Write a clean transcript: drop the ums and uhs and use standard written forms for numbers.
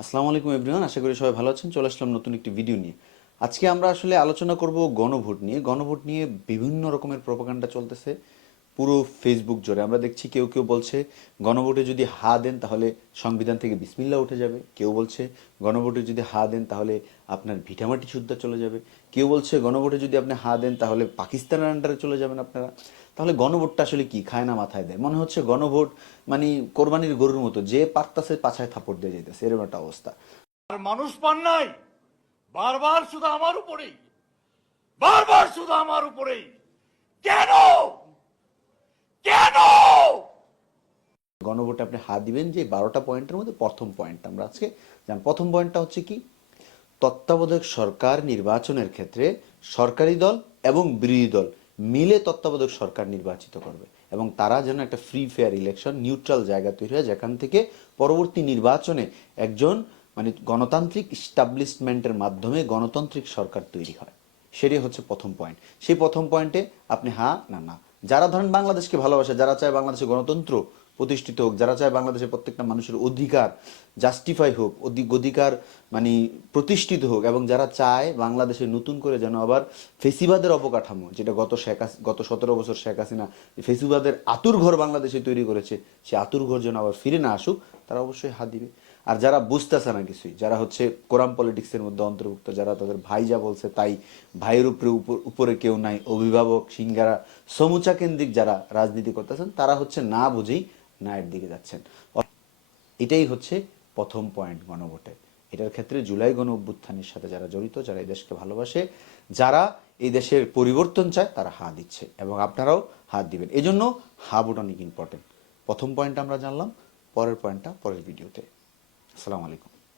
আসসালামু আলাইকুম এভরিওয়ান, আশা করি সবাই ভালো আছেন। চলে আসলাম নতুন একটি ভিডিও নিয়ে। আজকে আমরা আসলে আলোচনা করব গণভোট নিয়ে। গণভোট নিয়ে বিভিন্ন রকমের প্রোপাগান্ডা চলতেছে পুরো ফেসবুক জুড়ে। আমরা দেখছি কেউ কেউ বলছে গণভোটে যদি হা দেন তাহলে সংবিধান থেকে বিসমিল্লাহ উঠে যাবে। কেউ বলছে গণভোটে যদি হা দেন তাহলে আপনার ভিটামাটি শুদ্ধা চলে যাবে। কেউ বলছে গণভোটে যদি আপনি হা দেন তাহলে পাকিস্তানের আন্ডারে চলে যাবেন আপনারা। তাহলে গণভোটটা আসলে কি, খায় না মাথায় দেয়? মনে হচ্ছে গণভোট মানে কোরবানির গরুর মতো, যে পারতাছে পাছায় থাপড় দিয়ে যেতেছে, এরকম একটা অবস্থা। আর মানুষ পান নাই, বারবার শুধু আমার উপরেই, বারবার শুধু আমার উপরেই। কেন কেন গণভোটে আপনি হাত দিবেন যে 12টা পয়েন্টের মধ্যে প্রথম পয়েন্টটা আমরা আজকে জান। প্রথম পয়েন্টটা হচ্ছে কি, তত্ত্বাবধায়ক সরকার নির্বাচনের ক্ষেত্রে সরকারি দল এবং বিরোধী দল মিলে তত্ত্বাবধায়ক সরকার নির্বাচিত করবে এবং তারা যেন একটা ফ্রি ফেয়ার ইলেকশন, নিউট্রাল জায়গা তৈরি হয় যেখান থেকে পরবর্তী নির্বাচনে একজন মানে গণতান্ত্রিক ইস্টাবলিশমেন্টের মাধ্যমে গণতান্ত্রিক সরকার তৈরি হয়। সেটাই হচ্ছে প্রথম পয়েন্ট। সেই প্রথম পয়েন্টে আপনি হ্যাঁ না না, যারা ধরেন বাংলাদেশকে ভালোবাসে, যারা চায় বাংলাদেশে গণতন্ত্র প্রতিষ্ঠিত হোক, যারা চায় বাংলাদেশের প্রত্যেকটা মানুষের অধিকার জাস্টিফাই হোক, অধিকার মানে প্রতিষ্ঠিত হোক, এবং যারা চায় বাংলাদেশে নতুন করে যেন আবার ফেসিবাদের অবকাঠামো, যেটা গত 17 বছর শেখ হাসিনা ফেসিবাদের আতুরঘর বাংলাদেশে তৈরি করেছে, সে আতুরঘর যেন আবার ফিরে না আসুক, তারা অবশ্যই হাত দিবে। আর যারা বুঝতেছে না কিছুই, যারা হচ্ছে কোরাম পলিটিক্সের মধ্যে অন্তর্ভুক্ত, যারা তাদের ভাই যা বলছে তাই, ভাইয়ের উপরে কেউ নাই, অভিভাবক সিঙ্গারা সমুচা কেন্দ্রিক যারা রাজনীতি করতেছেন, তারা হচ্ছে না বুঝেই নায়ের দিকে যাচ্ছেন। এটাই হচ্ছে প্রথম পয়েন্ট গণভোটে। এটার ক্ষেত্রে জুলাই গণ অভ্যুত্থানের সাথে যারা জড়িত, যারা এই দেশকে ভালোবাসে, যারা এই দেশের পরিবর্তন চায়, তারা হাত দিচ্ছে এবং আপনারাও হাত দিবেন। এজন্য হা ভোট অনেক ইম্পর্টেন্ট। প্রথম পয়েন্ট আমরা জানলাম, পরের পয়েন্টটা পরের ভিডিওতে। আসসালামু আলাইকুম।